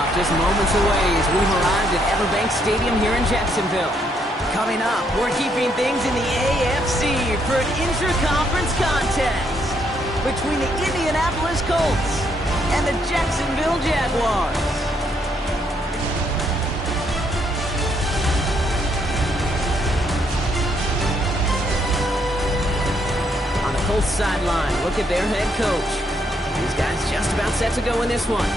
kickoff just moments away as we've arrived at Everbank Stadium here in Jacksonville. Coming up, we're keeping things in the AFC for an inter-conference contest between the Indianapolis Colts and the Jacksonville Jaguars. On the Colts sideline, look at their head coach. These guys just about set to go in this one.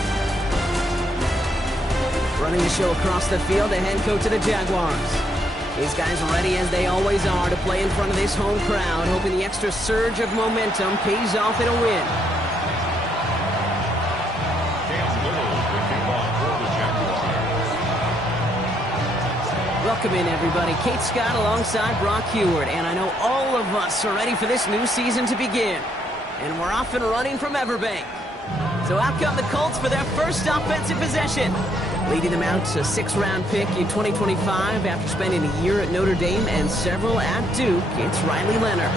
Running the show across the field, the head coach of the Jaguars. These guys ready as they always are to play in front of this home crowd, hoping the extra surge of momentum pays off in a win. Welcome in, everybody. Kate Scott alongside Brock Heward, and I know all of us are ready for this new season to begin. And we're off and running from Everbank. So out come the Colts for their first offensive possession. Leading them out to a 6th-round pick in 2025 after spending a year at Notre Dame and several at Duke, it's Riley Leonard.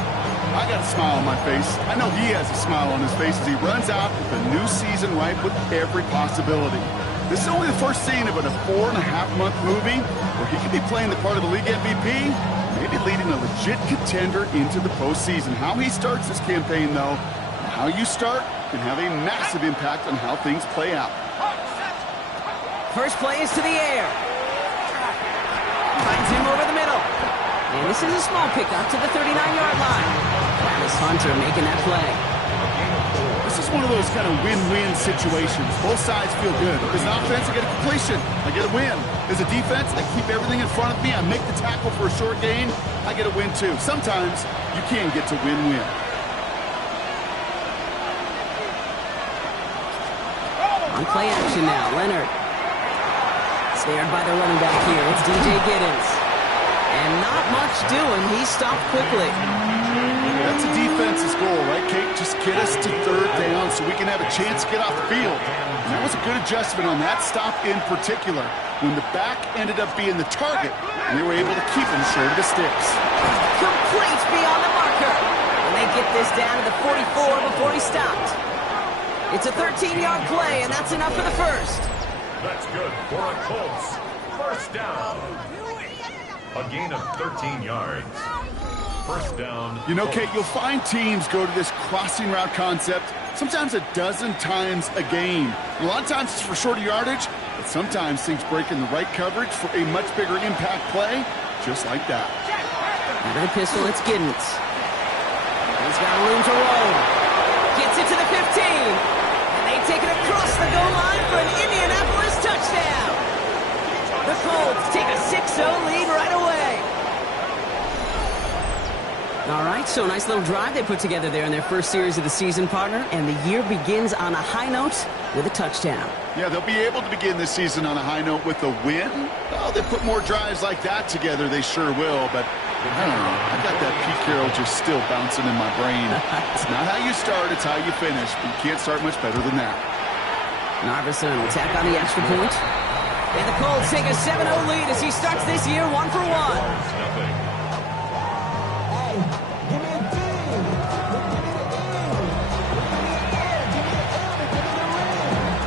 I got a smile on my face. I know he has a smile on his face as he runs out with the new season ripe with every possibility. This is only the first scene of a 4.5-month movie where he could be playing the part of the league MVP, maybe leading a legit contender into the postseason. How he starts this campaign, though, and how you start can have a massive impact on how things play out. First play is to the air. Finds him over the middle. And this is a small pickup to the 39-yard line. Travis Hunter making that play. This is one of those kind of win-win situations. Both sides feel good. As an offense, I get a completion. I get a win. As a defense, I keep everything in front of me. I make the tackle for a short gain. I get a win, too. Sometimes you can get to win-win. On play action now, Leonard. Snared by the running back here. It's DJ Giddens. And not much doing. He stopped quickly. That's a defense's goal, right, Kate? Just get us to 3rd down so we can have a chance to get off the field. And that was a good adjustment on that stop in particular, when the back ended up being the target, and they were able to keep him short of the sticks. Complete beyond the marker. And they get this down to the 44 before he stopped. It's a 13-yard play, and that's enough for the first. That's good for a Colts. First down. A gain of 13 yards. First down. You know, Kate, you'll find teams go to this crossing route concept sometimes a dozen times a game. A lot of times it's for shorter yardage, but sometimes things break in the right coverage for a much bigger impact play, just like that. Under the pistol, it's Giddens. He's got room to roll. Gets it to the 15. They take it across the goal line for an Indianapolis touchdown. The Colts take a 6-0 lead right away. All right, so a nice little drive they put together there in their first series of the season, partner, and the year begins on a high note with a touchdown. Yeah, they'll be able to begin this season on a high note with a win. Oh, they put more drives like that together, they sure will, but I don't know. I got that Pete Carroll just still bouncing in my brain. It's not how you start, it's how you finish, but you can't start much better than that. Narveson will tack on the extra point. And the Colts take a 7-0 lead as he starts this year 1-for-1.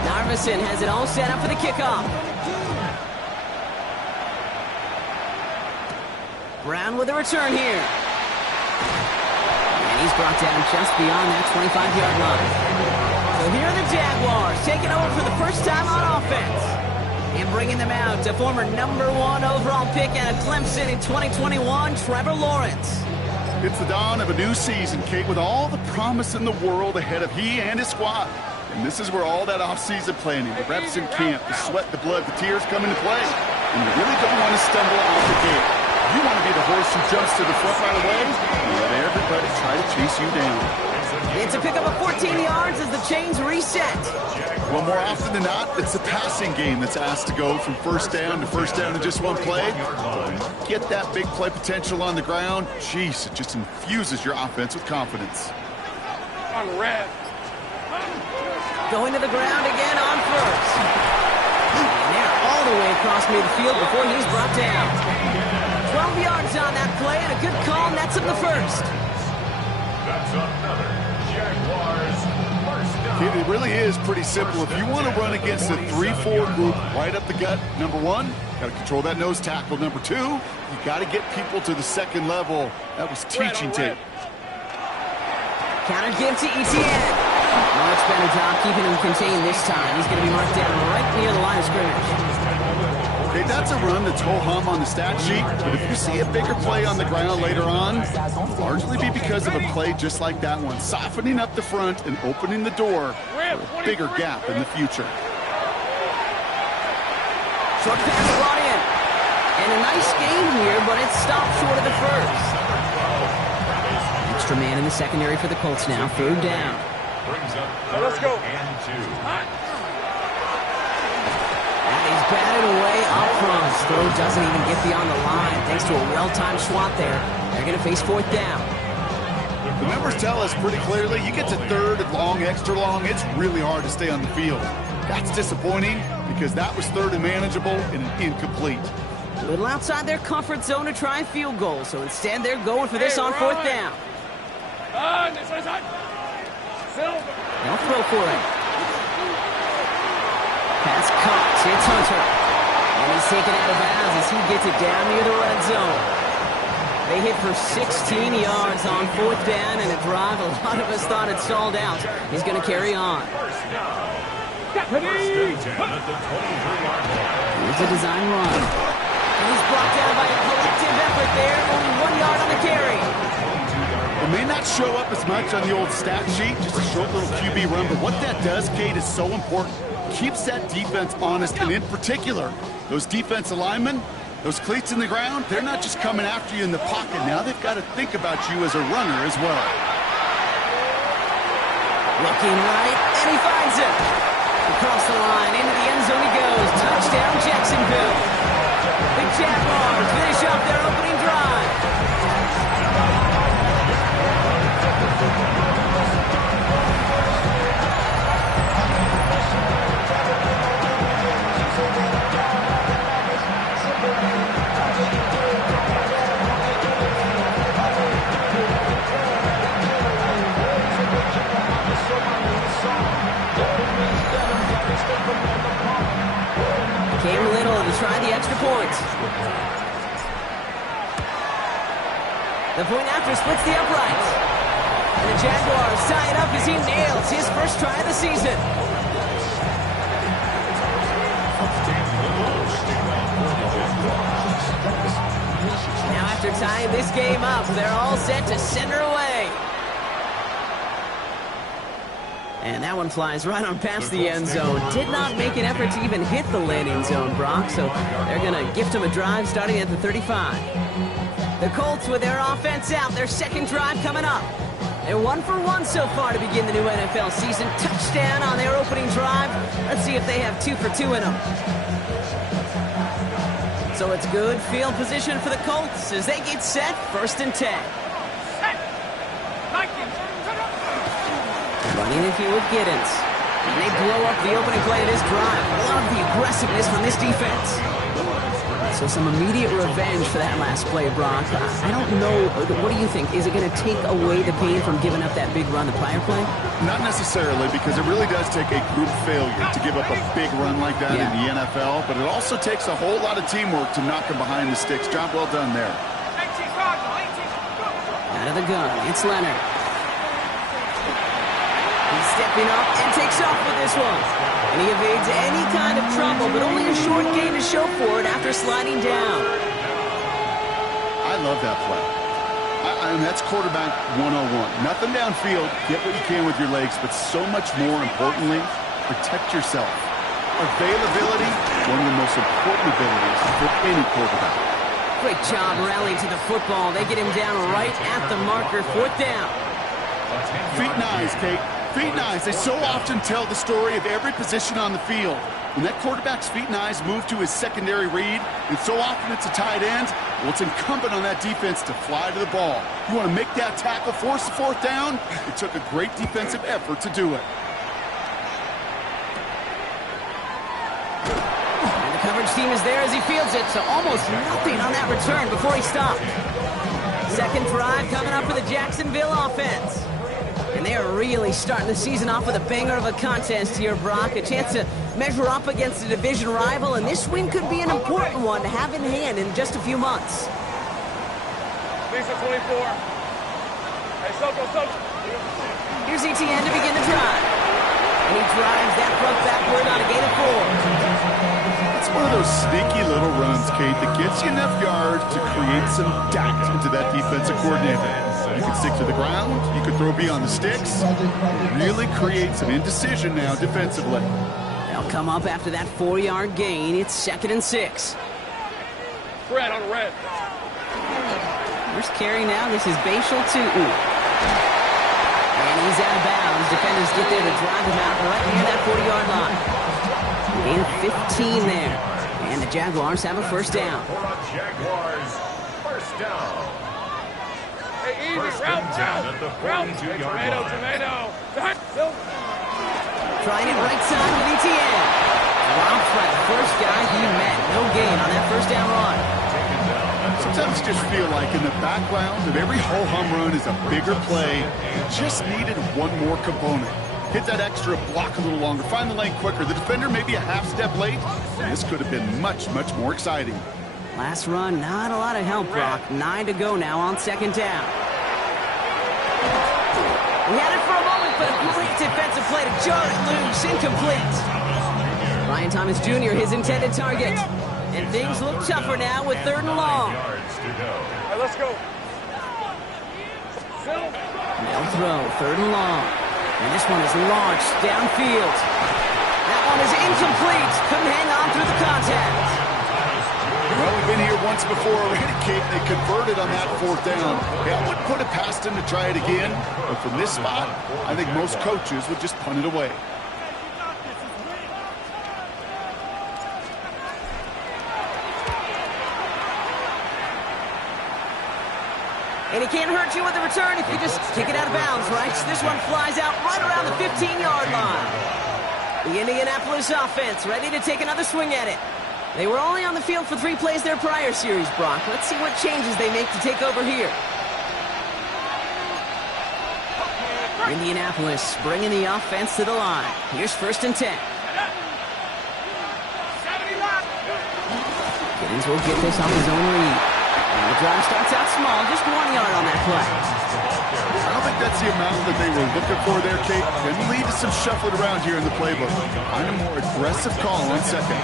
Narveson has it all set up for the kickoff. Brown with a return here. And he's brought down just beyond that 25-yard line. So here are the Jaguars taking over for the first time on offense. And bringing them out to former #1 overall pick out of Clemson in 2021, Trevor Lawrence. It's the dawn of a new season, Kate, with all the promise in the world ahead of he and his squad. And this is where all that off-season planning, the reps in camp, the sweat, the blood, the tears come into play. And you really don't want to stumble out the gate. You want to be the horse who jumps to the front right away and let everybody try to chase you down. It's a pickup of 14 yards as the chains reset. Well, more often than not, it's the passing game that's asked to go from first down in just one play. Get that big play potential on the ground. Jeez, it just infuses your offense with confidence. On red. Going to the ground again on first. And they're all the way across midfield before he's brought down. 12 yards on that play, and a good call nets him the first. That's another Jaguars It really is pretty simple. If you want to run against a 3-4 group right up the gut, number one, got to control that nose tackle. Number two, you got to get people to the second level. That was teaching tape. Counter give to Etienne. Much better job keeping him contained this time. He's going to be marked down right near the line of scrimmage. Okay, that's a run that's ho-hum on the stat sheet, but if you see a bigger play on the ground later on, it'll largely be because of a play just like that one, softening up the front and opening the door for a bigger gap in the future. Short pass brought in. And a nice gain here, but it's stopped short of the first. Extra man in the secondary for the Colts now. Third down. Let's go. And 2. He's batted away up front. Throw doesn't even get beyond the line. Thanks to a well-timed swat there. They're going to face fourth down. The numbers tell us pretty clearly, you get to third and long, extra long, it's really hard to stay on the field. That's disappointing because that was third and manageable and incomplete. A little outside their comfort zone to try a field goal, so instead they're going for this on fourth down. They'll throw for it. Pass caught. It's Hunter. And he's taken out of bounds as he gets it down near the red zone. They hit for 16 yards on fourth down and a drive a lot of us thought had stalled out. He's going to carry on. Here's a design run. And he's brought down by a collective effort there. Only 1 yard on the carry. It may not show up as much on the old stat sheet, just a short little QB run, but what that does, Kate, is so important. Keeps that defense honest, and in particular, those defense linemen, those cleats in the ground, they're not just coming after you in the pocket. Now they've got to think about you as a runner as well. Looking right, and he finds it. Across the line, into the end zone he goes. Touchdown, Jacksonville. The Jaguars finish off their opening drive. Came Little to try the extra point. The point after splits the uprights. And the Jaguars tie it up as he nails his first try of the season. Now after tying this game up, they're all set to send her away. And that one flies right on past the end zone. Did not make an effort to even hit the landing zone, Brock, so they're going to gift him a drive starting at the 35. The Colts with their offense out, their second drive coming up. They're 1 for 1 so far to begin the new NFL season. Touchdown on their opening drive. Let's see if they have 2 for 2 in them. So it's good field position for the Colts as they get set, 1st and 10. Running in here with Giddens. And they blow up the opening play of this drive. Love the aggressiveness from this defense. So some immediate revenge for that last play, Brock. I don't know. What do you think? Is it going to take away the pain from giving up that big run the prior play? Not necessarily, because it really does take a group failure to give up a big run like that in the NFL. But it also takes a whole lot of teamwork to knock them behind the sticks. Job well done there. Out of the gun, it's Leonard. He's stepping up and takes off with this one. And he evades any kind of trouble, but only a short gain to show for it after sliding down. I love that play. I mean, that's quarterback 101. Nothing downfield, get what you can with your legs, but so much more importantly, protect yourself. Availability, one of the most important abilities for any quarterback. Great job rallying to the football. They get him down right at the marker, 4th down. Feet and eyes, Kate. Feet and eyes. They so often tell the story of every position on the field. When that quarterback's feet and eyes move to his secondary read, and so often it's a tight end, well, it's incumbent on that defense to fly to the ball. You want to make that tackle, force the 4th down? It took a great defensive effort to do it. And the coverage team is there as he fields it, so almost nothing on that return before he stopped. Second drive coming up for the Jacksonville offense. And they They're really starting the season off with a banger of a contest here, Brock. A chance to measure up against a division rival, and this win could be an important one to have in hand in just a few months. Lisa 24. Hey, Soko. Here's ETN to begin the drive. And he drives that front backward on a gain of 4. It's one of those sneaky little runs, Kate, that gets you enough yards to create some doubt into that defensive coordinator. You can stick to the ground, you can throw beyond the sticks. It really creates an indecision now defensively. They'll come up after that 4-yard gain. It's 2nd and 6. Red on red. First carry now. This is Bashal Tootin. And he's out of bounds. Defenders get there to drive him out right near that 40-yard line. Gain of 15 there. And the Jaguars have a first down. Jaguars, first down. Hey, easy, First route, and 10 at the 42-yard line. tomato. Trying it right side with ETN. Dropped by the first guy he met. No gain on that first down run. Sometimes you just feel like in the background of every ho-hum run is a bigger play. You just needed one more component. Hit that extra block a little longer, find the lane quicker. The defender maybe a half step late, and this could have been much, much more exciting. Last run, not a lot of help, Brock. 9 to go now on 2nd down. He had it for a moment, but a great defensive play to jar it loose. Incomplete. Ryan Thomas Jr., his intended target. And things look tougher now with 3rd and long. All right, let's go. They'll throw 3rd and long. And this one is launched downfield. That one is incomplete. Couldn't hang on through the contact. Well, we've been here once before already, Kate. They converted on that 4th down. Yeah, I wouldn't put it past them to try it again. But from this spot, I think most coaches would just punt it away. And he can't hurt you with the return if you just kick it out of bounds, right? So this one flies out right around the 15-yard line. The Indianapolis offense ready to take another swing at it. They were only on the field for 3 plays their prior series, Brock. Let's see what changes they make to take over here. Indianapolis bringing the offense to the line. Here's 1st and 10. Giddens will get this off his own read. And the drive starts out small, just 1 yard on that play. I don't think that's the amount that they were looking for there, Kate. Can lead to some shuffling around here in the playbook. Find a more aggressive call on 2nd.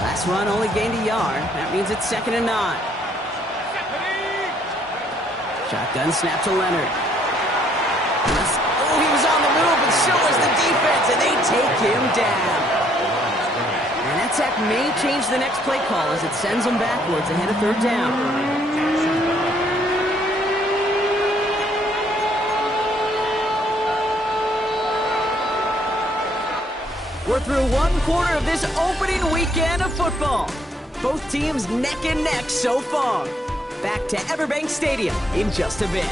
Last run only gained a yard. That means it's 2nd and 9. Shotgun snap to Leonard. Oh, he was on the move, and so was the defense, and they take him down. And that sack may change the next play call as it sends them backwards ahead of 3rd down. We're through 1 quarter of this opening weekend of football. Both teams neck and neck so far. Back to Everbank Stadium in just a bit.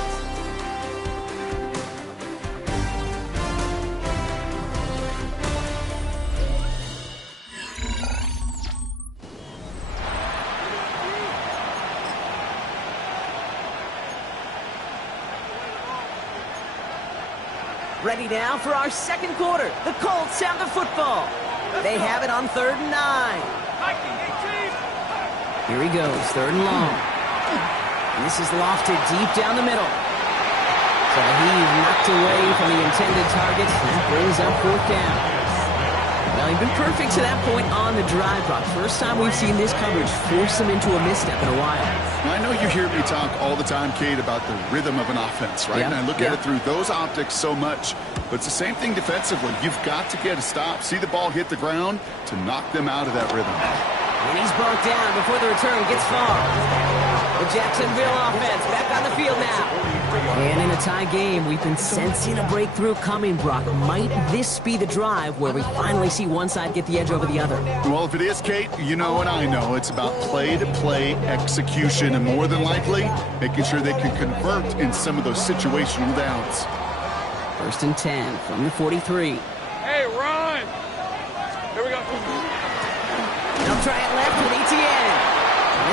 Ready now for our 2nd quarter. The Colts have the football. They have it on 3rd and 9. Here he goes, 3rd and long. And this is lofted deep down the middle. So he's knocked away from the intended target. That brings up 4th down. Well, he's been perfect to that point on the drive, Brock. First time we've seen this coverage force him into a misstep in a while. I know you hear me talk all the time, Kate, about the rhythm of an offense, right? Yeah, And I look at it through those optics so much. But it's the same thing defensively. You've got to get a stop, see the ball hit the ground to knock them out of that rhythm. And he's brought down before the return gets far. The Jacksonville offense back on the field now. And in a tie game, we've been sensing a breakthrough coming, Brock. Might this be the drive where we finally see one side get the edge over the other? Well, if it is, Kate, you know and I know it's about play-to-play execution, and more than likely, making sure they can convert in some of those situational downs. 1st and 10 from the 43. Hey, run! Here we go. They'll try it left with ETN.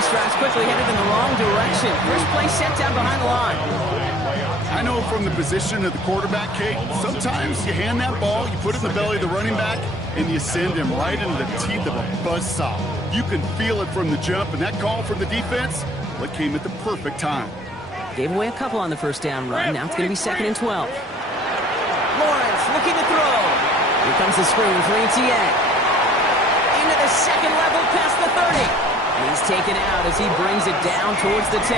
This drive's quickly headed in the wrong direction. First play set down behind the line. I know from the position of the quarterback, Kate, sometimes you hand that ball, you put it in the belly of the running back, and you send him right into the teeth of a buzzsaw. You can feel it from the jump, and that call from the defense, well, it came at the perfect time. Gave away a couple on the first down run. Now it's going to be 2nd and 12. Lawrence looking to throw. Here comes the screen for Etienne. Into the second level past the 30. And he's taken out as he brings it down towards the 10.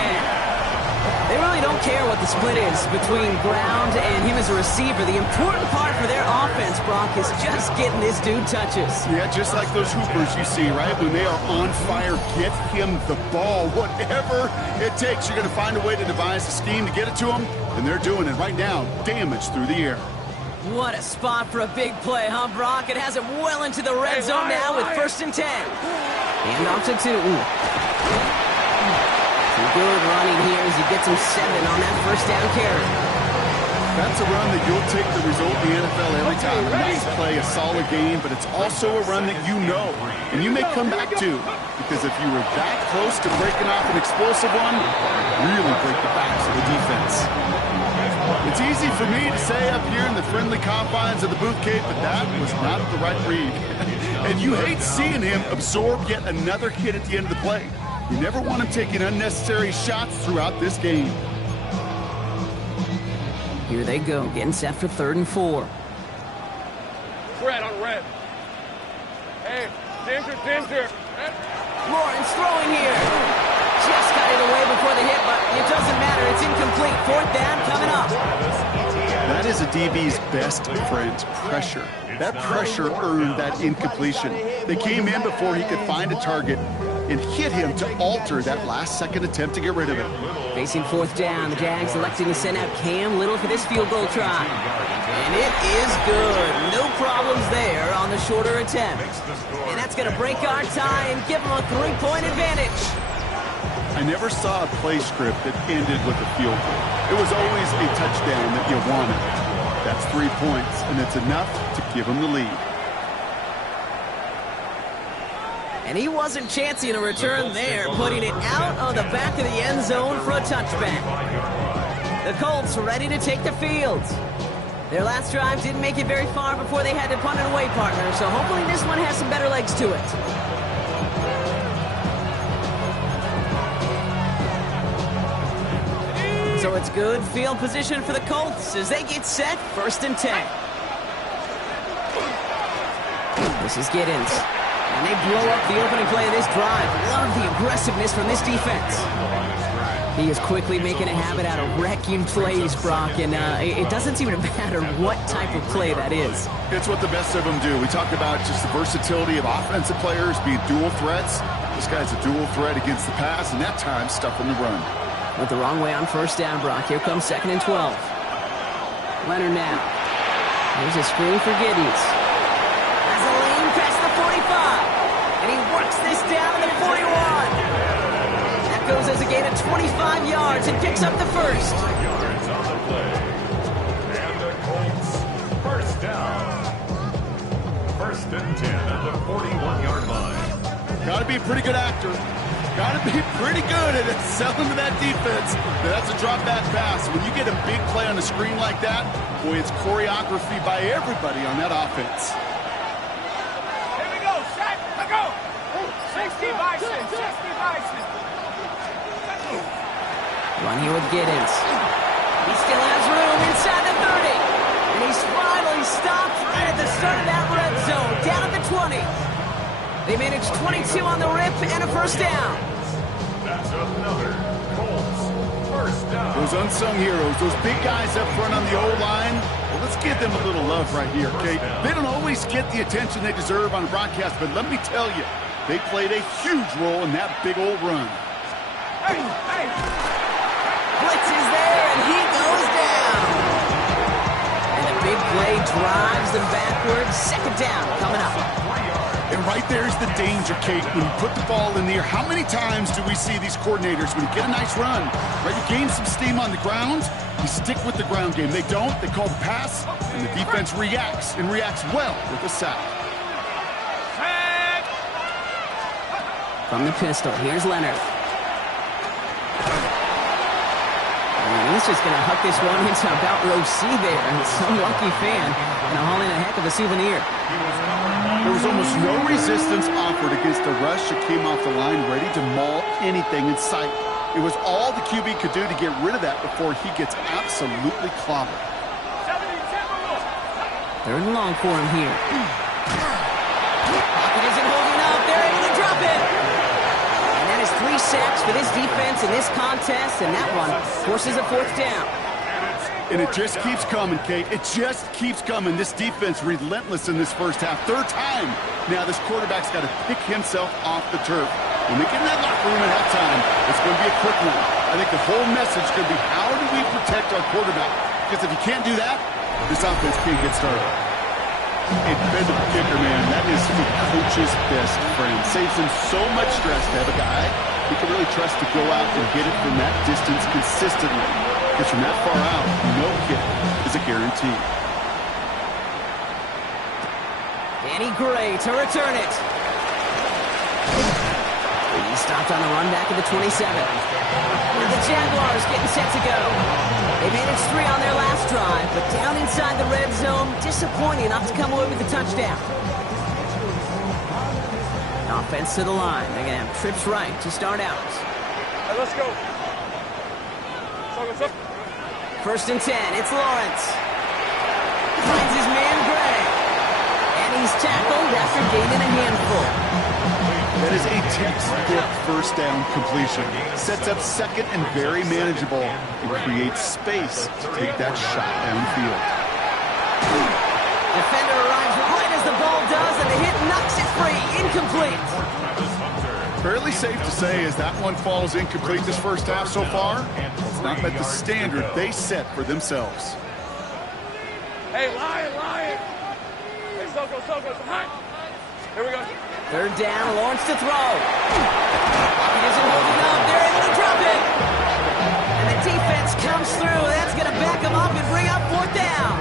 They really don't care what the split is between ground and him as a receiver. The important part for their offense, Brock, is just getting this dude touches. Yeah, just like those hoopers you see, right? When they are on fire, get him the ball. Whatever it takes, you're going to find a way to devise a scheme to get it to him, and they're doing it right now. Damage through the air. What a spot for a big play, huh, Brock? It has it well into the red zone now with 1st and 10. And off to 2. Some good running here as he gets him 7 on that first down carry. That's a run that you'll take the result in the NFL every time. A nice play, a solid game, but it's also a run that you know, and you may come back to, because if you were that close to breaking off an explosive one, really break the backs of the defense. It's easy for me to say up here in the friendly confines of the booth, Cape, but that was not the right read. And you hate seeing him absorb yet another hit at the end of the play. You never want him taking unnecessary shots throughout this game. Here they go, getting set for 3rd and 4. Red on red. Hey, danger. Lawrence throwing here. Just got it away before the hit, but it doesn't matter. It's incomplete. 4th down coming up. That is a DB's best friend, pressure. That pressure earned that incompletion. They came in before he could find a target and hit him to alter that last-second attempt to get rid of it. Facing 4th down, the Jags electing to send out Cam Little for this field goal try. And it is good. No problems there on the shorter attempt. And that's going to break our tie and give them a 3-point advantage. I never saw a play script that ended with a field goal. It was always a touchdown that you wanted. That's 3 points, and it's enough to give them the lead. And he wasn't chancing a return there, putting it out on the back of the end zone for a touchback. The Colts ready to take the field. Their last drive didn't make it very far before they had to punt it away, partner, so hopefully this one has some better legs to it. So it's good field position for the Colts as they get set, 1st and 10. This is Giddens. And they blow up the opening play of this drive. Love the aggressiveness from this defense. He is quickly making a habit out of wrecking plays, Brock, and it doesn't seem to matter what type of play that is. It's what the best of them do. We talk about just the versatility of offensive players being dual threats. This guy's a dual threat against the pass, and that time stuffing the run. Went the wrong way on 1st down, Brock. Here comes 2nd and 12. Leonard now. Here's a screen for Giddens. Has a lane past the 45. And he works this down to the 41. That goes as a gain of 25 yards and picks up the 1st. Yards on the play. And the Colts, 1st down. 1st and 10 at the 41-yard line. Got to be a pretty good actor. Got to be pretty good at selling to that defense. That's a drop back pass. When you get a big play on the screen like that, boy, it's choreography by everybody on that offense. Here we go, set, let go. 60 Bison, 60 Bison. Run here with Giddens. He still has room inside the 30. And he's finally stopped right at the start of that red zone, down at the 20. They managed 22 on the rip and a 1st down. That's another Colts 1st down. Those unsung heroes, those big guys up front on the O-line, well, let's give them a little love right here, okay? They don't always get the attention they deserve on broadcast, but let me tell you, they played a huge role in that big old run. Hey! Blitz is there, and he goes down. And the big play drives them backwards. 2nd down coming up. And right there's the danger, Kate. When you put the ball in the air, how many times do we see these coordinators, when you get a nice run, right, you gain some steam on the ground, you stick with the ground game. They don't, they call the pass, and the defense reacts, and reacts well with a sack. From the pistol, here's Leonard. And he's just going to huck this one into about row C there. And some lucky fan going to haul in a heck of a souvenir. There was almost no resistance offered against a rush that came off the line ready to maul anything in sight. It was all the QB could do to get rid of that before he gets absolutely clobbered. 3rd and long for him here. Pocket isn't holding up. They're able to drop it. And that is 3 sacks for this defense in this contest, and that one forces a 4th down. And it just keeps coming, Kate. It just keeps coming. This defense relentless in this first half. 3rd time. Now this quarterback's got to pick himself off the turf. When we get in that locker room at halftime, it's going to be a quick one. I think the whole message is going to be, how do we protect our quarterback? Because if you can't do that, this offense can't get started. A dependable kicker, man. That is the coach's best friend. Saves him so much stress to have a guy he can really trust to go out and hit it from that distance consistently. Because from that far out, no kick is a guarantee. Danny Gray to return it. He stopped on the run back at the 27. The Jaguars getting set to go. They managed 3 on their last drive, but down inside the red zone, disappointing not to come away with the touchdown. Offense to the line. They're going to have trips right to start out. Hey, let's go. What's up? 1st and 10. It's Lawrence. Finds his man Gray. And he's tackled after gaining a handful. That is a textbook 1st down completion. Sets up 2nd and very manageable and creates space to take that shot downfield. Defender arrives right as the ball does, and the hit knocks it free. Incomplete. Fairly safe to say as that one falls incomplete this first half so far, it's not met the standard they set for themselves. Hey, Lion. Hey, Soko, hot. Here we go. 3rd down, Lawrence to throw. He isn't holding up. They're able to drop it. And the defense comes through. That's going to back them up and bring up 4th down.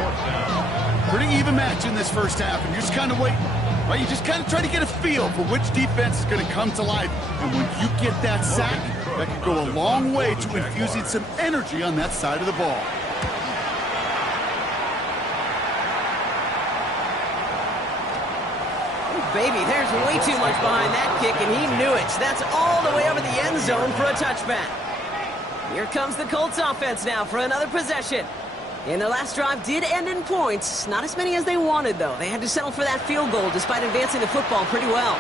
Pretty even match in this first half, and you're just kind of waiting. Right? You just kind of try to get a feel for which defense is going to come to life. And when you get that sack, that can go a long way to infusing some energy on that side of the ball. Baby, there's way too much behind that kick, and he knew it. That's all the way over the end zone for a touchback. Here comes the Colts offense now for another possession. And their last drive did end in points. Not as many as they wanted, though. They had to settle for that field goal despite advancing the football pretty well.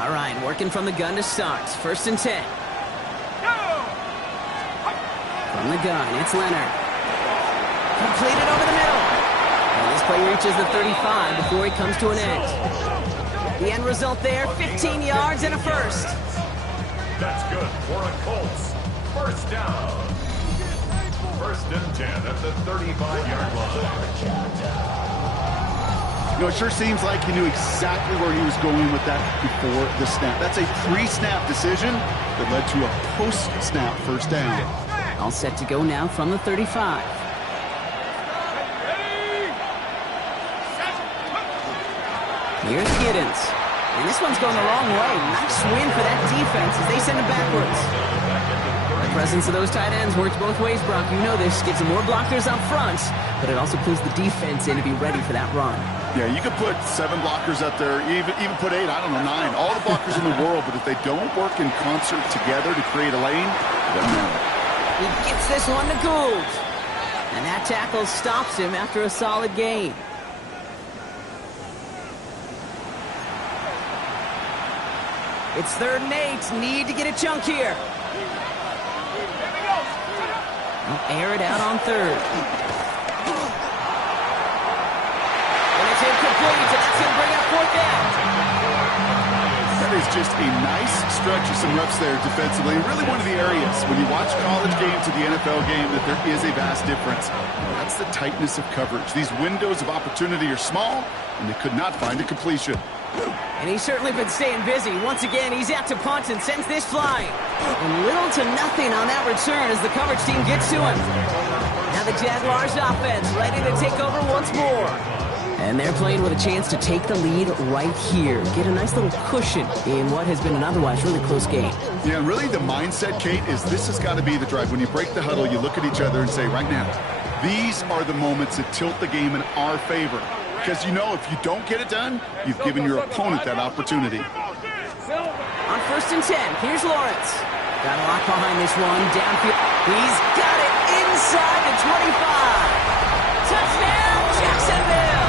All right, working from the gun to start. 1st and 10. From the gun, it's Leonard. Completed over the middle. And this play reaches the 35 before he comes to an end. The end result there, 15 yards and a 1st. That's good for a Colts. 1st down. 1st and 10 at the 35-yard line. You know, it sure seems like he knew exactly where he was going with that before the snap. That's a pre-snap decision that led to a post-snap 1st down. All set to go now from the 35. Here's Giddens. And this one's going the wrong way. Nice win for that defense as they send it backwards. The presence of those tight ends works both ways, Brock. You know this. Gives them more blockers up front, but it also pulls the defense in to be ready for that run. Yeah, you could put 7 blockers up there, even put 8, I don't know, 9. All the blockers in the world, but if they don't work in concert together to create a lane, it doesn't matter. He gets this one to Gould. And that tackle stops him after a solid gain. It's 3rd and 8. Need to get a chunk here. I'll air it out on 3rd. And it's incomplete, and that's going to bring up 4th down. That is just a nice stretch of some reps there defensively. Really one of the areas when you watch college game to the NFL game that there is a vast difference. That's the tightness of coverage. These windows of opportunity are small, and they could not find a completion. And he's certainly been staying busy. Once again, he's out to punt and sends this flying. And little to nothing on that return as the coverage team gets to him. Now the Jaguars offense ready to take over once more. And they're playing with a chance to take the lead right here. Get a nice little cushion in what has been an otherwise really close game. Yeah, and really the mindset, Kate, is this has got to be the drive. When you break the huddle, you look at each other and say, right now, these are the moments that tilt the game in our favor. Because you know if you don't get it done, you've given your opponent that opportunity. On 1st and 10, here's Lawrence. Got a lock behind this one, downfield. He's got it inside the 25. Touchdown, Jacksonville!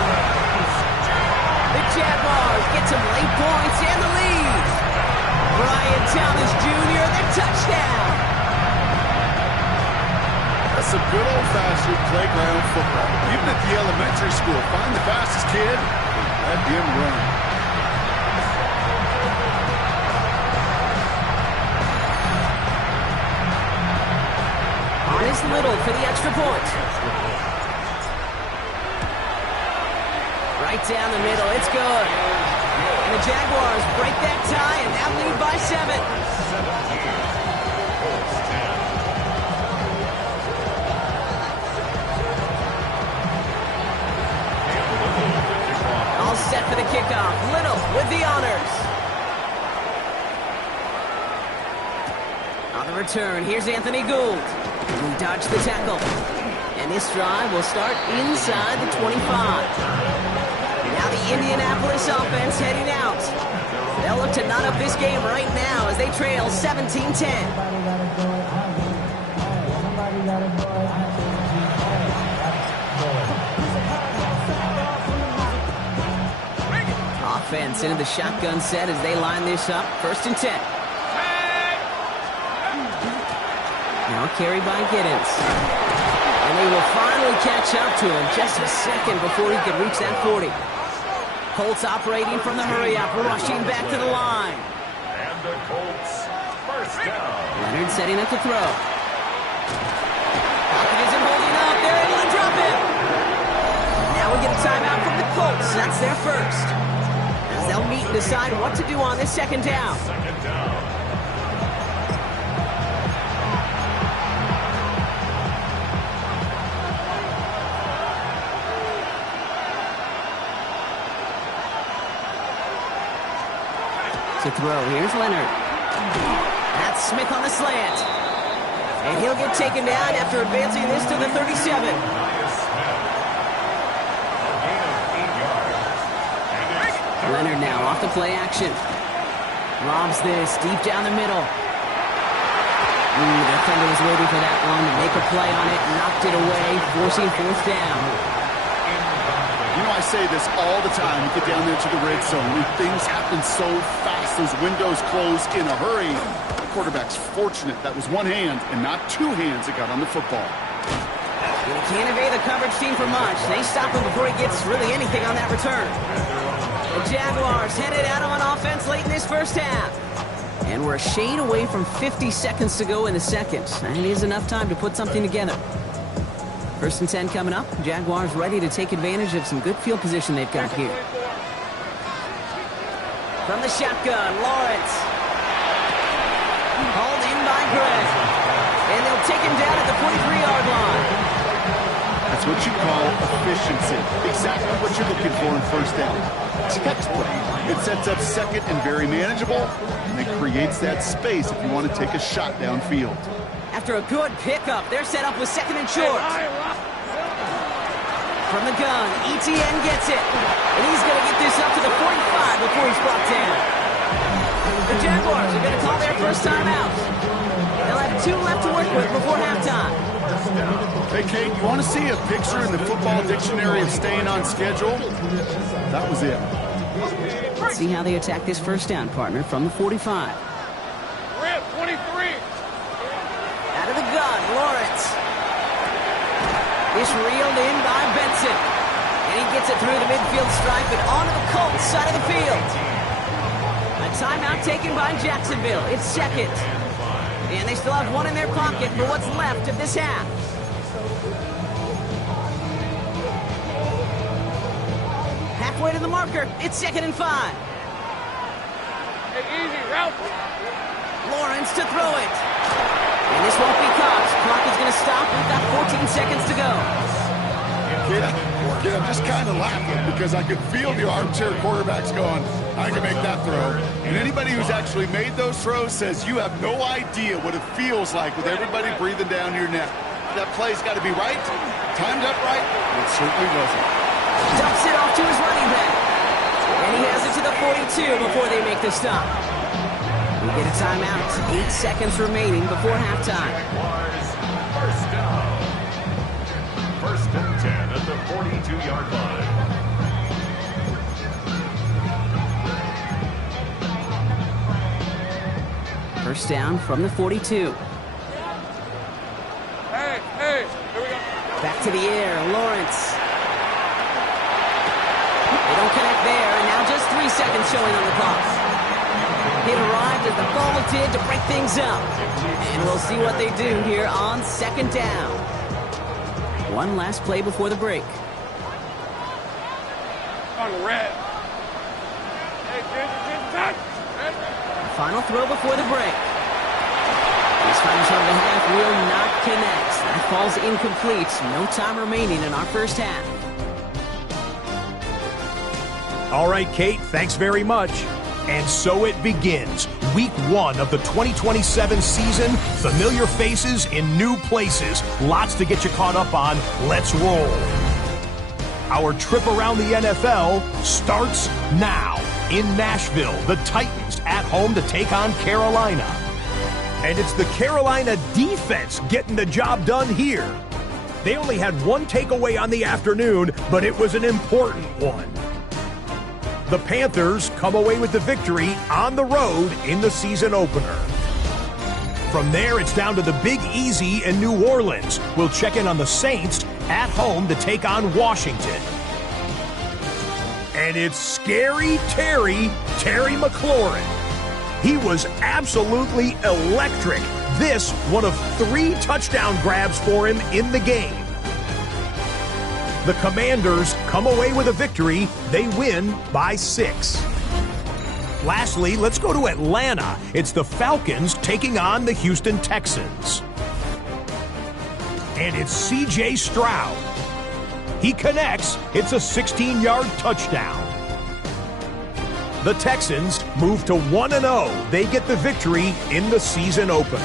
The Jaguars get some late points and the lead. Brian Thomas Jr., the touchdown. That's some good old-fashioned playground football. Even at the elementary school, find the fastest kid and let him run. On his Little for the extra point. Right down the middle, it's good. And the Jaguars break that tie and now lead by 7. Set for the kickoff. Little with the honors. On the return, here's Anthony Gould. He dodged the tackle. And this drive will start inside the 25. Now the Indianapolis offense heading out. They'll look to knot up this game right now as they trail 17-10. Offense into the shotgun set as they line this up. 1st and 10. Now carried by Giddens. And they will finally catch up to him just a second before he can reach that 40. Colts operating from the hurry-up, rushing back to the line. And the Colts, 1st down. Leonard setting up to throw. Pocket isn't holding up. They're able to drop him. Now we get a timeout from the Colts. That's their first. They'll meet and decide what to do on this 2nd down. 2nd down. To throw, here's Leonard. That's Smith on the slant. And he'll get taken down after advancing this to the 37. Leonard now off the play action. Lobs this deep down the middle. The defender was waiting for that one to make a play on it. Knocked it away, forcing 4th down. You know, I say this all the time. You get down there to the red zone, and things happen so fast. Those windows close in a hurry. The quarterback's fortunate that was one hand and not two hands that got on the football. And he can't evade the coverage team for much. They stop him before he gets really anything on that return. The Jaguars headed out on offense late in this 1st half. And we're a shade away from 50 seconds to go in the 2nd. And it is enough time to put something together. 1st and 10 coming up. Jaguars ready to take advantage of some good field position they've got here. From the shotgun, Lawrence. Hauled in by Greg. And they'll take him down at the 43-yard line. That's what you call efficiency. Exactly what you're looking for in 1st down. Textbook. It sets up 2nd and very manageable, and it creates that space if you want to take a shot downfield. After a good pickup, they're set up with 2nd and short. From the gun, ETN gets it. And he's going to get this up to the 45 before he's brought down. The Jaguars are going to call their first timeout. They'll have 2 left to work with before halftime. Hey, Kate, you want to see a picture in the football dictionary of staying on schedule? That was it. Let's see how they attack this 1st down, partner, from the 45. We're at 23. Out of the gun, Lawrence. It's reeled in by Benson. And he gets it through the midfield stripe and onto the Colts side of the field. A Timeout taken by Jacksonville. It's second. And they still have one in their pocket for what's left of this half. Halfway to the marker. It's 2nd and 5. Hey, easy, route. Lawrence to throw it. And this won't be caught. Clock is going to stop. We've got 14 seconds to go. Kid, I'm just kind of laughing because I could feel the armchair quarterbacks going, I can make that throw. And anybody who's actually made those throws says you have no idea what it feels like with everybody breathing down your neck. That play's got to be right, timed up right, and it certainly wasn't. Dumps it off to his running back. And he has it to the 42 before they make the stop. We get a timeout. 8 seconds remaining before halftime. First down. 1st and 10 at the 42-yard line. First down from the 42. Hey, here we go. Back to the air, Lawrence. They don't connect there, and now just 3 seconds showing on the clock. It arrived as the ball did to break things up. And we'll see what they do here on 2nd down. One last play before the break. On the red. Hey, touch. Final throw before the break. This final shot of the half will not connect. That falls incomplete. No time remaining in our first half. All right, Kate, thanks very much. And so it begins. Week 1 of the 2027 season. Familiar faces in new places. Lots to get you caught up on. Let's roll. Our trip around the NFL starts now. In Nashville, the Titans at home to take on Carolina. And it's the Carolina defense getting the job done here. They only had one takeaway on the afternoon, but it was an important one. The Panthers come away with the victory on the road in the season opener. From there, it's down to the Big Easy in New Orleans. We'll check in on the Saints at home to take on Washington. And it's Scary Terry McLaurin. He was absolutely electric. This, one of 3 touchdown grabs for him in the game. The Commanders come away with a victory. They win by 6. Lastly, let's go to Atlanta. It's the Falcons taking on the Houston Texans. And it's C.J. Stroud. He connects. It's a 16-yard touchdown. The Texans move to 1-0. They get the victory in the season opener.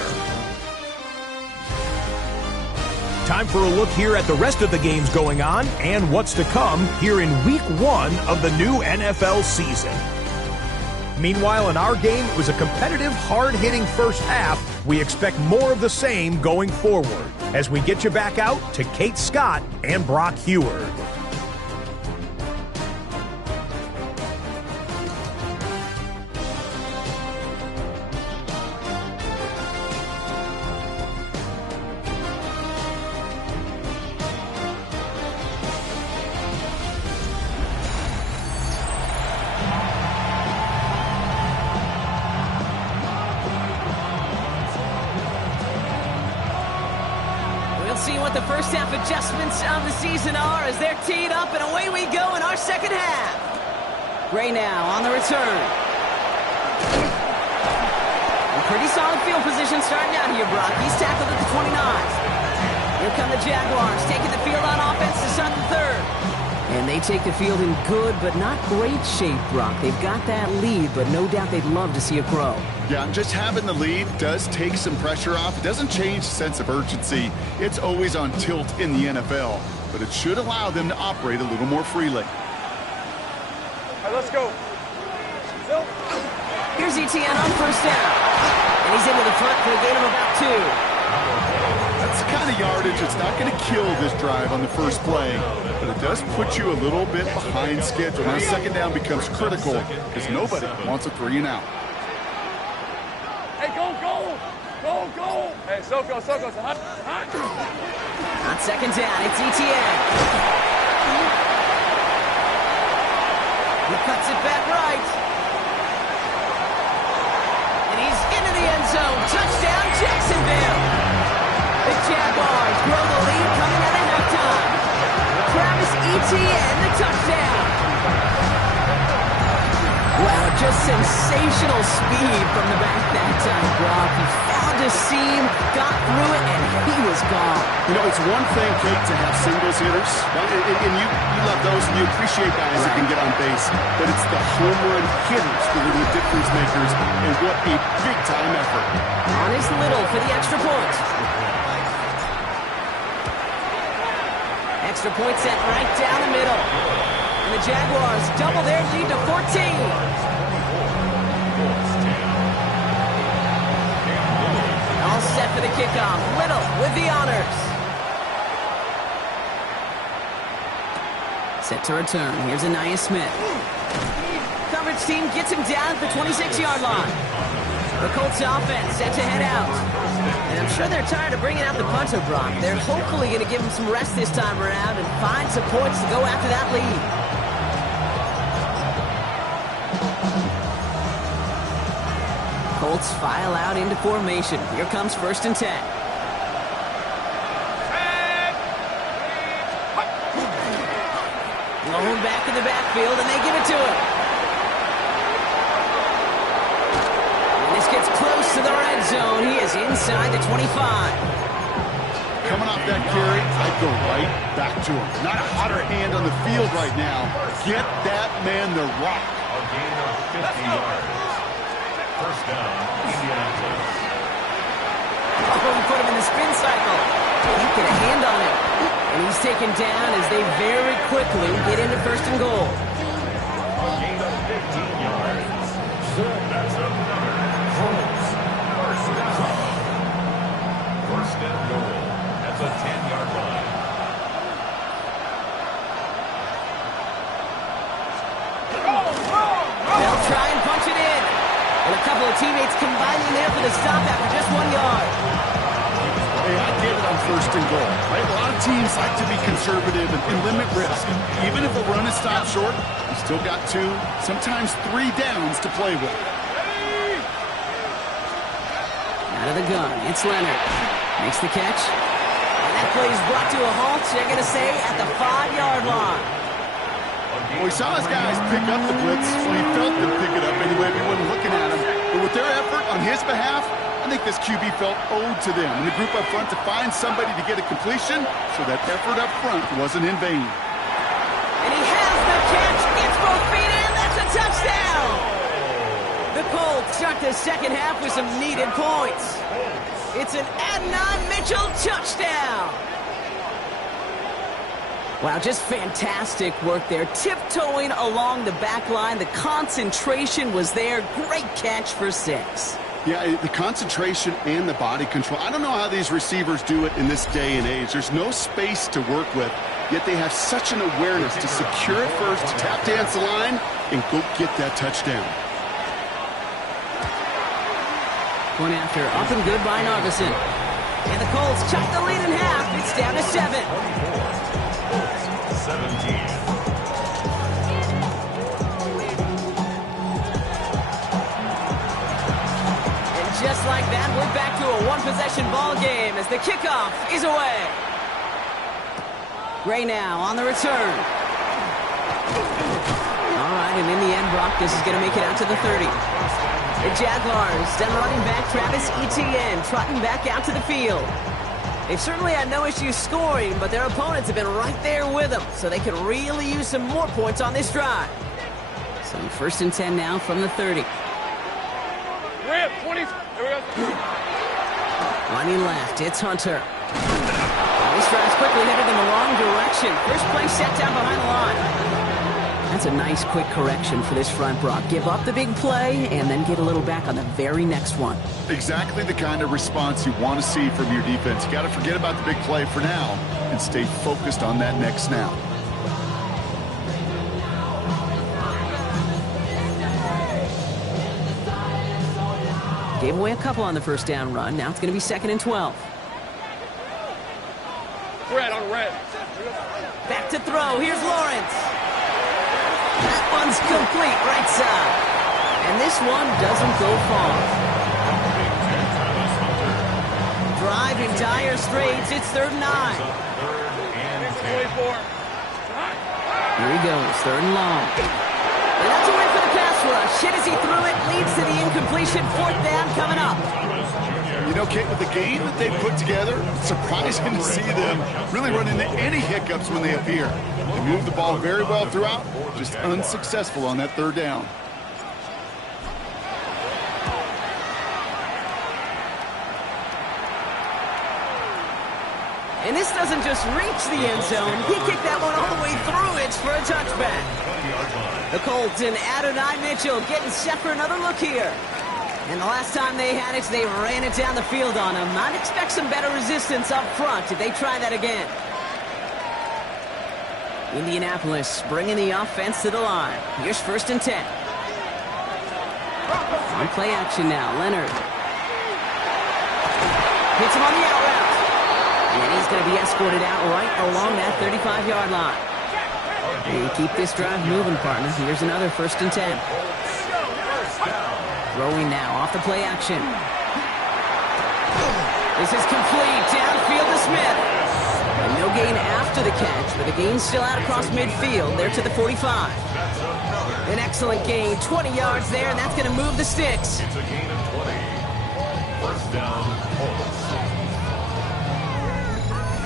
Time for a look here at the rest of the games going on and what's to come here in Week 1 of the new NFL season. Meanwhile, in our game, it was a competitive, hard-hitting first half. We expect more of the same going forward as we get you back out to Kate Scott and Brock Heward. See what the first half adjustments of the season are as they're teed up, and away we go in our second half. Gray now on the return. A pretty solid field position starting out here, Brock. He's tackled at the 29. Here come the Jaguars, taking the field on offense to start the third. And they take the field in good but not great shape, Brock. They've got that lead, but no doubt they'd love to see it grow. Yeah, just having the lead does take some pressure off. It doesn't change the sense of urgency. It's always on tilt in the NFL, but it should allow them to operate a little more freely. All right, let's go. Here's Etienne on first down. And he's into the front for a gain of about 2. That's the kind of yardage that's not going to kill this drive on the first play, but it does put you a little bit behind schedule. Now second down becomes critical because nobody wants a 3 and out. Hey, go. Hey, Soko. It's hot. On second down, it's Etienne. He cuts it back right. Etienne, the touchdown. Wow, just sensational speed from the back that time, Brock. He found a seam, got through it, and he was gone. You know, it's one thing, Kate, to have singles hitters, and you love those, and you appreciate guys that can get on base, but it's the home run hitters that are the difference makers, and what a big-time effort. On his little for the extra point. Extra point set right down the middle. And the Jaguars double their lead to 14. All set for the kickoff. Little with the honors. Set to return. Here's Anaya Smith. Coverage team gets him down at the 26-yard line. The Colts offense set to head out. And I'm sure they're tired of bringing out the punter, Brock. They're hopefully going to give him some rest this time around and find some points to go after that lead. Colts file out into formation. Here comes 1st and 10. Blown back in the backfield, and they give it to him. And this gets close to the red zone. He is inside the 25. Coming off that carry, I'd go right back to him. Not a hotter hand on the field right now. Get that man the rock. A gain of 50 yards. First down, Indianapolis. Oh, he put him in the spin cycle. Can't get a hand on it. And he's taken down as they very quickly get into 1st and goal. A gain of 15 yards. That's another Colts. First down. 1st and goal. That's a 10-yard line. They'll try and punch it in. And a couple of teammates combining there for the stop after just 1 yard. Hey, I get it on 1st and goal, right? A lot of teams like to be conservative and limit risk. Even if a run is stopped short, you still got 2, sometimes 3 downs to play with. Out of the gun, it's Leonard. Makes the catch. And that play is brought to a halt, they're going to say, at the 5-yard line. Well, we saw his guys pick up the blitz, so he felt they'd pick it up anyway if he wasn't looking at him. But with their effort on his behalf, I think this QB felt owed to them and the group up front to find somebody to get a completion, so that effort up front wasn't in vain. And he has the catch, gets both feet in, that's a touchdown! The Colts start the second half with some needed points. It's an Adnan Mitchell touchdown! Wow, just fantastic work there. Tiptoeing along the back line. The concentration was there. Great catch for 6. Yeah, the concentration and the body control. I don't know how these receivers do it in this day and age. There's no space to work with, yet they have such an awareness to secure it first, to tap dance the line, and go get that touchdown. One after, up and good by Narveson. And the Colts chop the lead in half. It's down to 7. 17. Just like that, we're back to a one-possession ball game as the kickoff is away. Gray now on the return. All right, and in the end, Brock, this is going to make it out to the 30. The Jaguars, then running back Travis Etienne, trotting back out to the field. They've certainly had no issues scoring, but their opponents have been right there with them, so they could really use some more points on this drive. So 1st and 10 now from the 30. Rip, 20. Running left, it's Hunter. This drive's quickly headed in the wrong direction. First play set down behind the line. That's a nice quick correction for this front, Brock. Give up the big play and then get a little back on the very next one. Exactly the kind of response you want to see from your defense. You got to forget about the big play for now and stay focused on that next snap. Gave away a couple on the first down run. Now it's going to be 2nd and 12. Red on red. Back to throw. Here's Lawrence. That one's complete right side. And this one doesn't go far. Drive in dire straits. It's 3rd and 9. 3rd and 10. Here he goes, 3rd and long. And that's a win for the pass rush. Hit as he threw it, leads to the incompletion. 4th down coming up. You know, Kate, with the game that they put together, it's surprising to see them really run into any hiccups when they appear. They move the ball very well throughout, just unsuccessful on that 3rd down. And this doesn't just reach the end zone. He kicked that one all the way through. It's for a touchback. The Colts and Adonai Mitchell getting set for another look here. And the last time they had it, they ran it down the field on him. I'd expect some better resistance up front if they try that again. Indianapolis bringing the offense to the line. Here's 1st and 10. On play action now, Leonard. Hits him on the out route. And he's going to be escorted out right along that 35-yard line. And keep this drive moving, partner. Here's another 1st and 10. Throwing now off the play action. This is complete. Downfield to Smith. And no gain after the catch, but the gain still out across midfield. There to the 45. An excellent gain. 20 yards there, and that's going to move the sticks. It's a gain of 20. 1st down, Colts.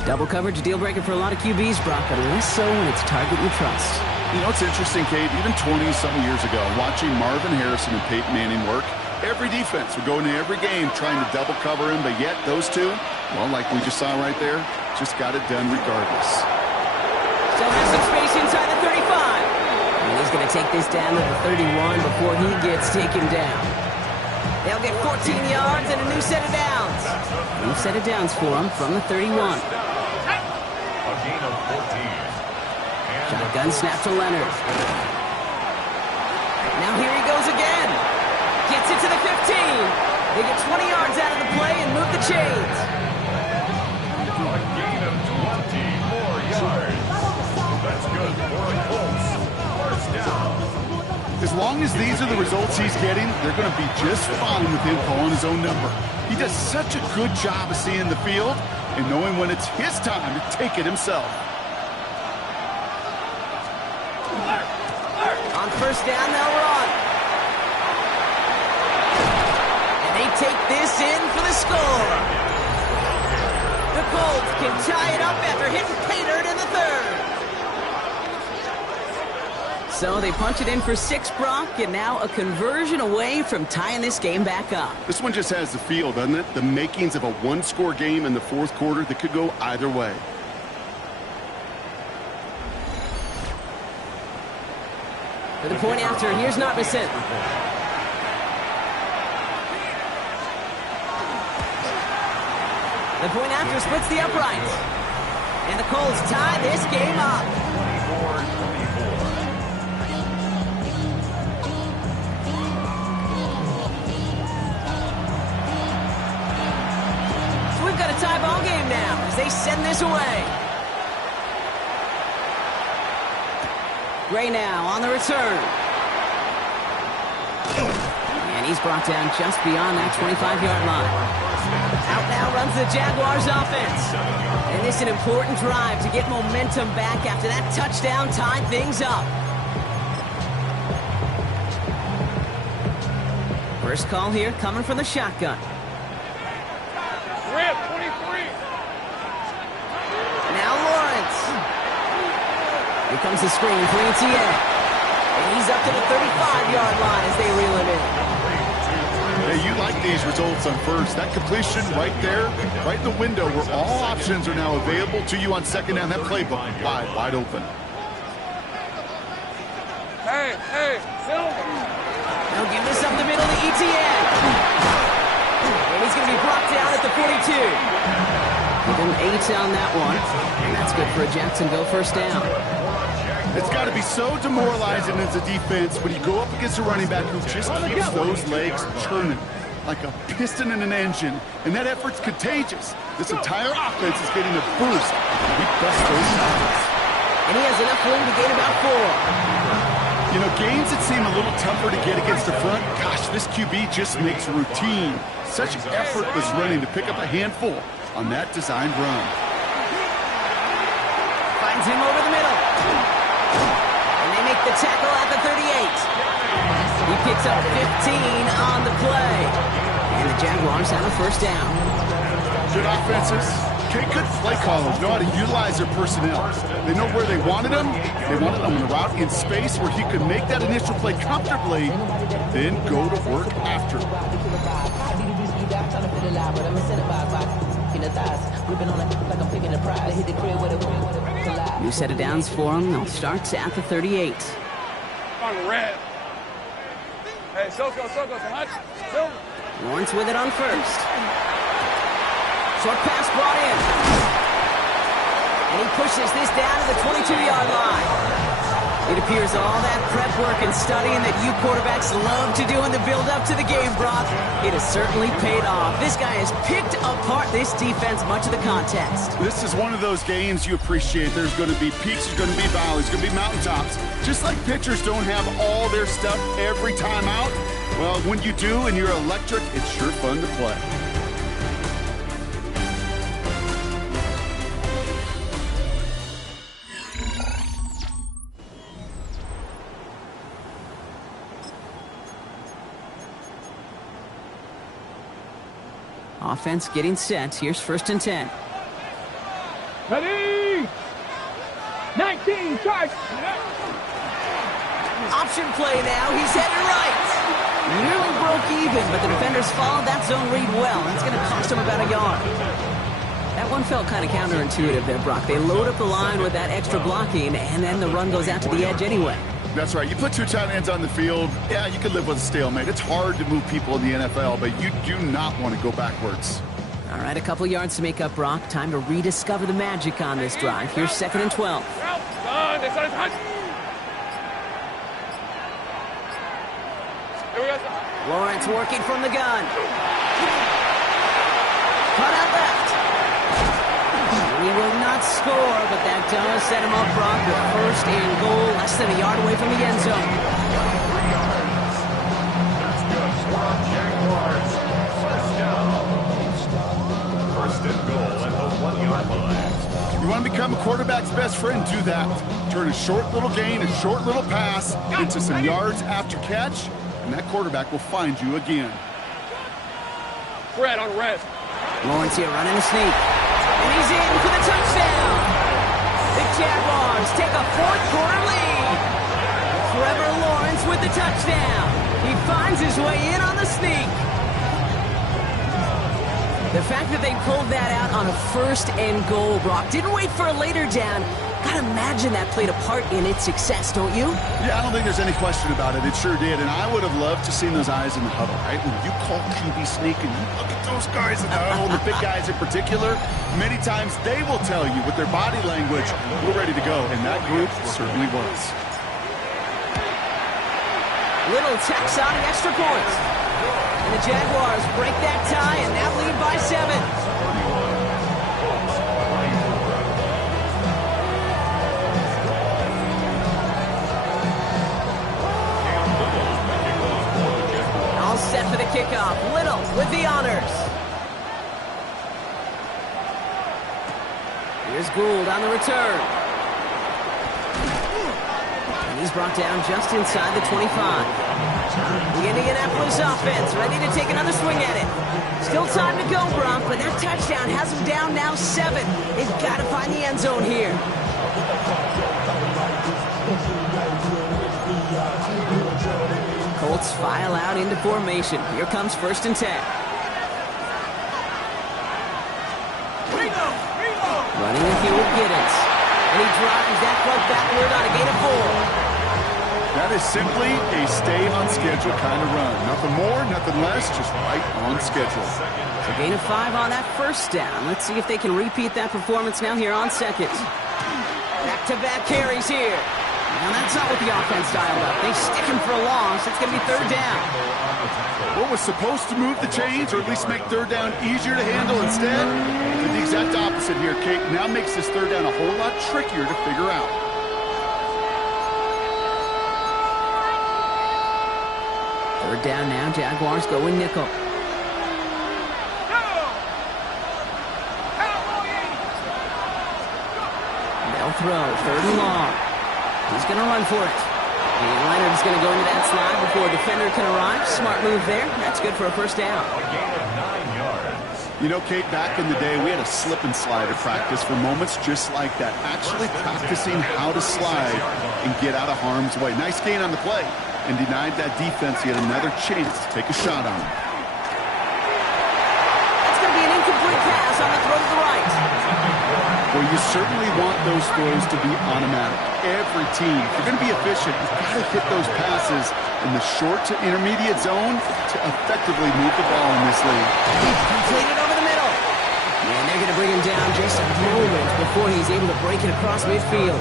Double coverage, deal breaker for a lot of QBs, Brock, but less so when it's a target you trust. You know, it's interesting, Kate, even 20-something years ago, watching Marvin Harrison and Peyton Manning work, every defense would go into every game trying to double cover him, but yet those two, well, like we just saw right there, just got it done regardless. Still has some space inside the 35. And he's going to take this down to the 31 before he gets taken down. They'll get 14 yards and a new set of downs. New set of downs for him from the 31. A gain of 14. Shotgun snap to Leonard. Now here he goes again. Gets it to the 15. They get 20 yards out of the play and move the chains. A gain of 24 yards. That's good for the Colts. 1st down. As long as these are the results he's getting, they're going to be just fine with him calling his own number. He does such a good job of seeing the field and knowing when it's his time to take it himself. On 1st down, they'll run. And they take this in for the score. The Colts can tie it up after hitting pay dirt in the 3rd. So they punch it in for 6, Brock, and now a conversion away from tying this game back up. This one just has the feel, doesn't it? The makings of a one-score game in the 4th quarter that could go either way. For the point after, here's Narbison. The point after splits the uprights. And the Colts tie this game up. 24-24. So we've got a tie ball game now as they send this away. Gray now on the return. And he's brought down just beyond that 25-yard line. Out now runs the Jaguars offense. And this is an important drive to get momentum back after that touchdown tied things up. First call here coming from the shotgun. Rip, 23. Now Lawrence. Here comes the screen for ETN. And he's up to the 35-yard line as they reel it in. Hey, you like these results on 1st. That completion right there, right in the window where all options are now available to you on 2nd down. That playbook wide open. Hey, Silver. They'll give this up the middle to ETN. And he's going to be brought down at the 42. Give him 8 on that one. And that's good for a Jacksonville 1st down. It's got to be so demoralizing as a defense when you go up against a running back who just keeps those legs churning like a piston in an engine. And that effort's contagious. This entire offense is getting a boost. We bust those shots. And he has enough room to gain about 4. You know, games that seem a little tougher to get against the front, gosh, this QB just makes routine. Such effortless running to pick up a handful on that designed run. Finds him over the middle. tackle at the 38. He picks up 15 on the play. And the Jaguars have a first down. Good offenses. Good play callers know how to utilize their personnel. They know where they wanted him. They wanted him in a route in space where he could make that initial play comfortably, then go to work after. New set of downs for him. They'll start at the 38. On red. Hey, Soko, Hutch. Lawrence with it on first. Short pass brought in. And he pushes this down to the 22-yard line. It appears all that prep work and studying that you quarterbacks love to do in the build-up to the game, Brock, it has certainly paid off. This guy has picked apart this defense much of the contest. This is one of those games you appreciate. There's going to be peaks, there's going to be valleys, there's going to be mountaintops. Just like pitchers don't have all their stuff every time out, well, when you do and you're electric, it's sure fun to play. Offense getting set. Here's 1st and 10. Ready? 19, charge. Option play now. He's headed right. Nearly broke even, but the defenders followed that zone read well. That's going to cost him about a yard. That one felt kind of counterintuitive there, Brock. They load up the line with that extra blocking, and then the run goes out to the edge anyway. That's right. You put 2 tight ends on the field, yeah, you can live with a stalemate. It's hard to move people in the NFL, but you do not want to go backwards. All right, a couple yards to make up, Brock. Time to rediscover the magic on this drive. Here's 2nd and 12. Lawrence working from the gun. Cut out left. He will not score, but that does set him up, Brock, with 1st and goal, less than a yard away from the end zone. First and goal at the 1-yard line. You want to become a quarterback's best friend, do that. Turn a short little gain, a short little pass into some yards after catch, and that quarterback will find you again. Red on red. Lawrence here running a sneak. And he's in for the touchdown. The Jaguars take a 4th quarter lead. Trevor Lawrence with the touchdown. He finds his way in on the sneak. The fact that they pulled that out on a 1st and goal, Brock, didn't wait for a later down. Gotta imagine that played a part in its success, don't you? Yeah, I don't think there's any question about it. It sure did, and I would have loved to see those eyes in the huddle, right? When you call QB sneak and you look at those guys in the huddle, the big guys in particular, many times they will tell you with their body language, we're ready to go, and that group certainly was. Little tacks on the extra point. And the Jaguars break that tie and now lead by 7. Set for the kickoff. Little with the honors. Here's Gould on the return. And he's brought down just inside the 25. The Indianapolis offense ready to take another swing at it. Still time to go, Brock, but that touchdown has them down now 7. They've got to find the end zone here. Colts file out into formation. Here comes 1st and 10. Running with Hewitt Giddens. And he drives that club backward on a gain of 4. That is simply a stay on schedule kind of run. Nothing more, nothing less, just right on schedule. So gain of 5 on that 1st down. Let's see if they can repeat that performance now here on 2nd. Back-to-back carries here. Now that's not what the offense dialed up. They stick him for a loss. It's going to be 3rd down. What was supposed to move the chains, or at least make 3rd down easier to handle instead, did the exact opposite here, Kate. Now makes this 3rd down a whole lot trickier to figure out. Third down now. Jaguars going nickel. They'll throw. 3rd and long. He's going to run for it. And Leonard's going to go into that slide before a defender can arrive. Smart move there. That's good for a first down. A gain of 9 yards. You know, Kate, back in the day, we had a slip and slide at practice for moments just like that. Actually practicing how to slide and get out of harm's way. Nice gain on the play. And denied that defense yet another chance to take a shot on him. That's going to be an incomplete pass on the throw to the right. Well, you certainly want those throws to be automatic. Every team, if you're going to be efficient, you've got to hit those passes in the short to intermediate zone to effectively move the ball in this league. Completed over the middle. And they're going to bring him down just a moment before he's able to break it across midfield.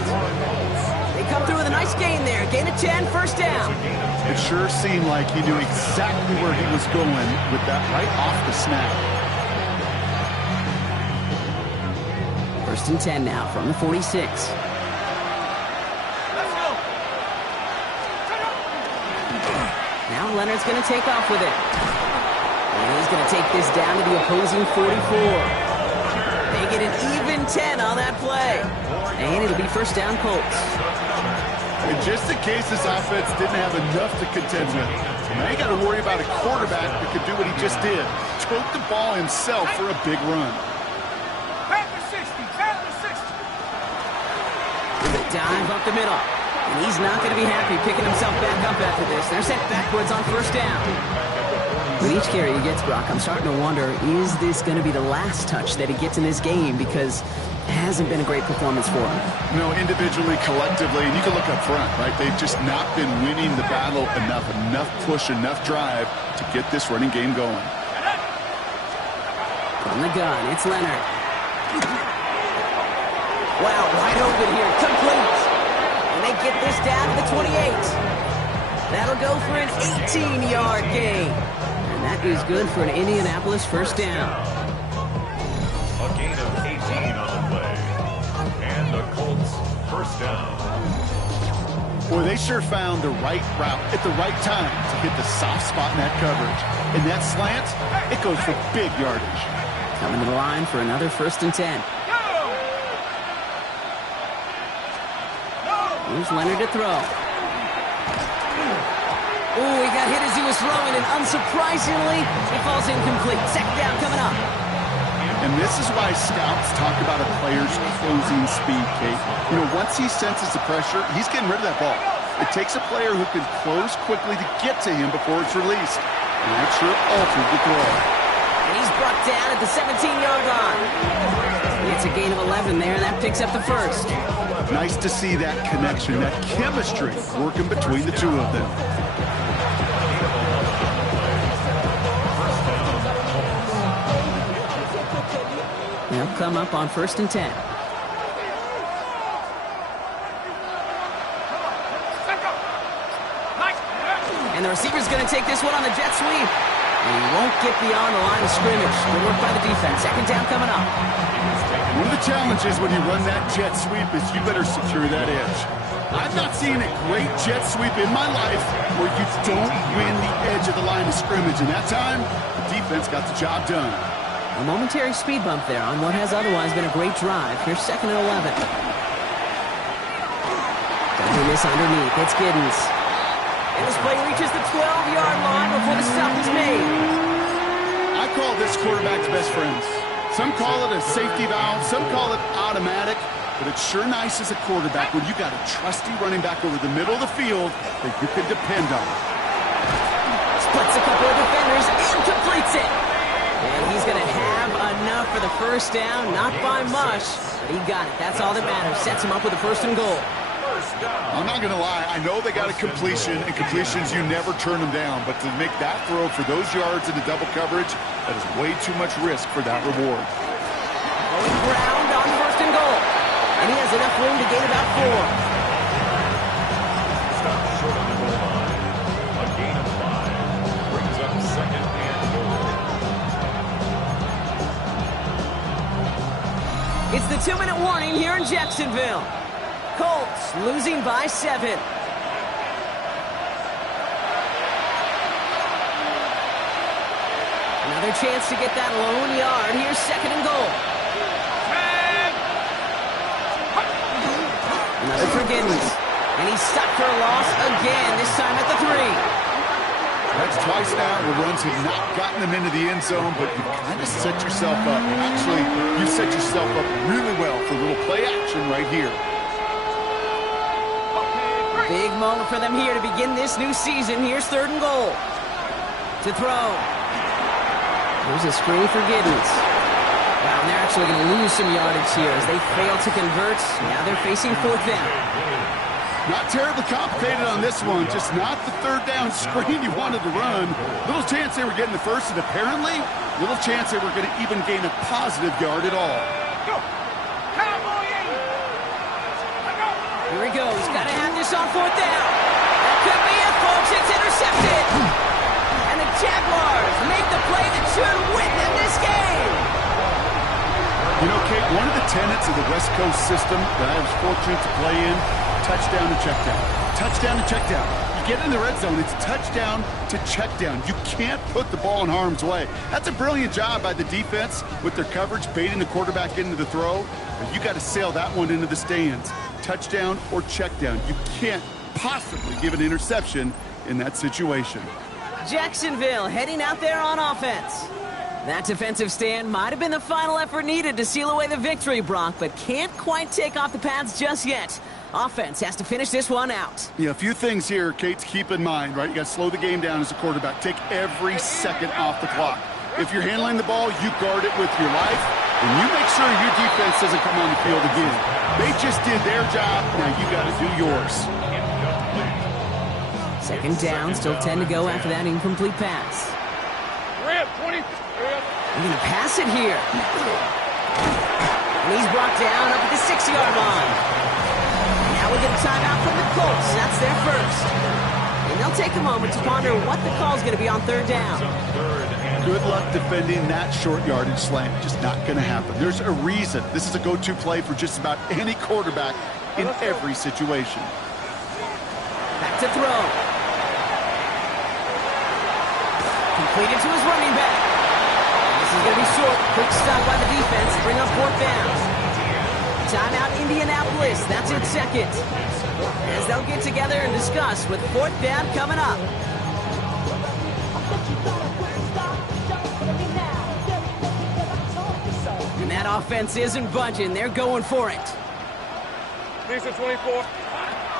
They come through with a nice gain there. Gain of 10, first down. It sure seemed like he knew exactly where he was going with that right off the snap. First and 10 now from the 46. Now Leonard's going to take off with it. And he's going to take this down to the opposing 44. They get an even 10 on that play. And it'll be first down Colts. And just in case this offense didn't have enough to contend with, now you got to worry about a quarterback that could do what he just did. Tote the ball himself for a big run. Back to 60, back to 60. With a dive up the middle. And he's not going to be happy picking himself back up after this. They're sent backwards on first down. With each carry he gets, Brock, I'm starting to wonder, is this going to be the last touch that he gets in this game? Because it hasn't been a great performance for him. No, individually, collectively, and you can look up front, right? They've just not been winning the battle enough push, enough drive to get this running game going. From the gun, it's Leonard. Wow, wide open here, complete. And they get this down to the 28. That'll go for an 18-yard gain. And that is good for an Indianapolis first down. A gain of 18 on the play. And the Colts first down. Boy, they sure found the right route at the right time to hit the soft spot in that coverage. And that slant, it goes for big yardage. Coming to the line for another first and 10. Here's Leonard to throw. Oh, he got hit as he was throwing, and unsurprisingly, it falls incomplete. Second down coming up. And this is why scouts talk about a player's closing speed, Kate. You know, once he senses the pressure, he's getting rid of that ball. It takes a player who can close quickly to get to him before it's released. And that sure altered the throw. And he's brought down at the 17-yard line. It's a gain of 11 there, and that picks up the first. Nice to see that connection, that chemistry working between the two of them. They'll come up on first and 10. And the receiver's going to take this one on the jet sweep. And he won't get beyond the line of scrimmage. Good work by the defense. Second down coming up. One of the challenges when you run that jet sweep is you better secure that edge. I've not seen a great jet sweep in my life where you don't win the edge of the line of scrimmage. And that time, the defense got the job done. A momentary speed bump there on what has otherwise been a great drive. Here's second and 11. Doing this underneath. It's Giddens. And this play reaches the 12-yard line before the stop is made. I call this quarterback's best friends. Some call it a safety valve, some call it automatic, but it's sure nice as a quarterback when you got a trusty running back over the middle of the field that you can depend on. Splits a couple of defenders and completes it. And he's going to have enough for the first down, not by much, but he got it. That's all that matters. Sets him up with a first and goal. I'm not going to lie. I know they got a completion, and completions, you never turn them down. But to make that throw for those yards into double coverage, that is way too much risk for that reward. Going ground on first and goal. And he has enough room to gain about 4. Stop short on the goal line. A gain of 5. Brings up second and goal. It's the 2-minute warning here in Jacksonville. Colts losing by 7. Another chance to get that lone yard. Here's second and goal. Another for Giddens. And And he's stopped for a loss again, this time at the 3. That's twice now where runs have not gotten them into the end zone, but you kind of set yourself up. Actually, you set yourself up really well for a little play action right here. Big moment for them here to begin this new season. Here's 3rd and goal. To throw. There's a screen for Giddens. Wow, and they're actually going to lose some yardage here as they fail to convert. Now they're facing 4th down. Not terribly complicated on this one, just not the 3rd down screen you wanted to run. Little chance they were getting the first, and apparently, little chance they were going to even gain a positive yard at all. Here he goes. Got to have this on 4th down. That could be it, folks. It's intercepted. And the Jaguars make the play that should win them this game. You know, Kate, one of the tenets of the West Coast system that I was fortunate to play in, touchdown to check down. Touchdown to check down. You get in the red zone, it's touchdown to check down. You can't put the ball in harm's way. That's a brilliant job by the defense with their coverage, baiting the quarterback into the throw. But you got to sail that one into the stands. Touchdown or check down. You can't possibly give an interception in that situation. Jacksonville heading out there on offense. That defensive stand might have been the final effort needed to seal away the victory, Brock, but can't quite take off the pads just yet. Offense has to finish this one out. Yeah, a few things here, Kate, to keep in mind, right? You got to slow the game down as a quarterback. Take every second off the clock. If you're handling the ball, you guard it with your life, and you make sure your defense doesn't come on the field again. They just did their job. Now you got to do yours. 2nd down, still 10 to go after that incomplete pass. Rip, 20. They're going to pass it here. And he's brought down up at the 6-yard line. Now we get a timeout from the Colts. That's their first. And they'll take a moment to ponder what the call's going to be on 3rd down. Good luck defending that short yardage slant. Just not going to happen. There's a reason. This is a go-to play for just about any quarterback in every situation. Back to throw. Completed to his running back. This is going to be short. Quick stop by the defense. Bring up 4th down. Timeout Indianapolis. That's its 2nd. As they'll get together and discuss with 4th down coming up. And that offense isn't budging. They're going for it. 24.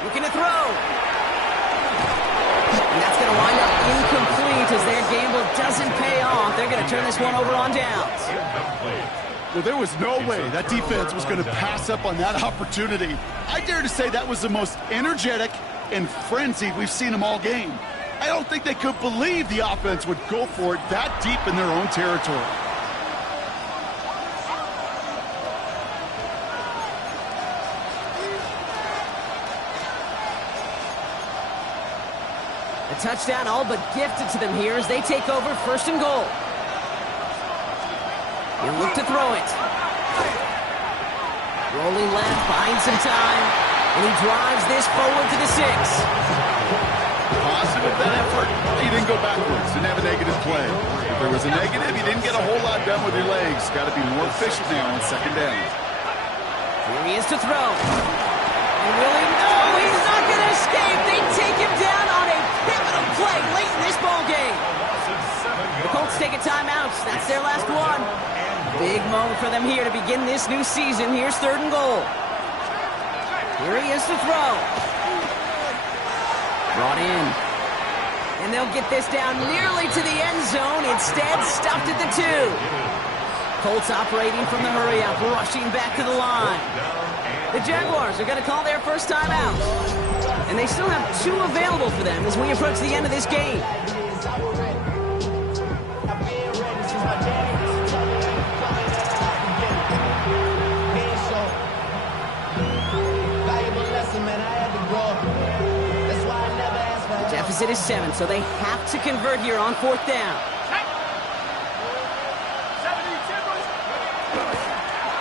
Looking to throw. And that's going to wind up incomplete as their gamble doesn't pay off. They're going to turn this one over on downs. Well, there was no way that defense was going to pass up on that opportunity. I dare to say that was the most energetic and frenzied we've seen them all game. I don't think they could believe the offense would go for it that deep in their own territory. A touchdown all but gifted to them here as they take over 1st and goal. He'll look to throw it. Rolling left, buying some time, and he drives this forward to the 6. Positive that effort. He didn't go backwards. Didn't have a negative play. If there was a negative, you didn't get a whole lot done with your legs. Got to be more efficient now on 2nd down. Here he is to throw. And will he? No, he's not going to escape. They take him down on a pivotal play late in this ball game. The Colts take a timeout. That's their last one. Big moment for them here to begin this new season. Here's 3rd and goal. Here he is to throw. Brought in. And they'll get this down nearly to the end zone. Instead, stopped at the 2. Colts operating from the hurry-up, rushing back to the line. The Jaguars are going to call their first timeout. And they still have 2 available for them as we approach the end of this game. The deficit is 7, so they have to convert here on 4th down.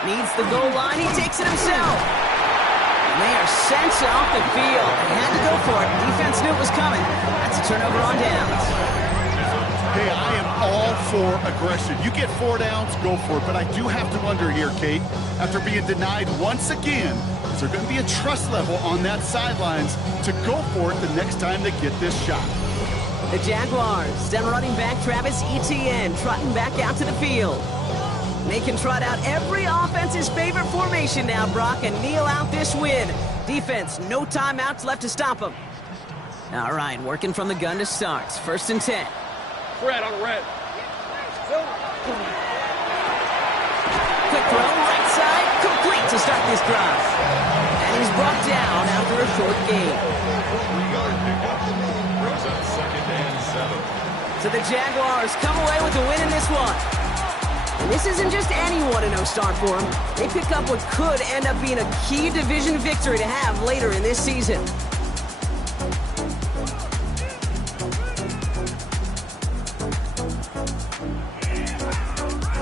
Needs the goal line. He takes it himself. And they are sent off the field. They had to go for it. Defense knew it was coming. That's a turnover on downs. Hey, I am all for aggression. You get 4 downs, go for it. But I do have to wonder here, Kate, after being denied once again, Is there going to be a trust level on that sidelines to go for it the next time they get this shot? The Jaguars, then running back Travis Etienne trotting back out to the field. They can trot out every offense's favorite formation now, Brock, and kneel out this win. Defense, no timeouts left to stop them. All right, working from the gun to start. 1st and 10. Red on red. Quick throw, right side, complete to start this drive. And he's brought down after a short gain. 3-yard pickup. Brings up 2nd and 7. So the Jaguars come away with a win in this one. And this isn't just any 1-0 start for them. They pick up what could end up being a key division victory to have later in this season.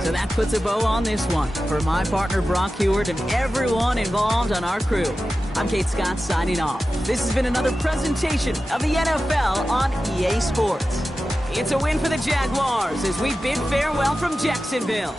So that puts a bow on this one. For my partner Brock Hewitt and everyone involved on our crew, I'm Kate Scott signing off. This has been another presentation of the NFL on EA Sports. It's a win for the Jaguars as we bid farewell from Jacksonville.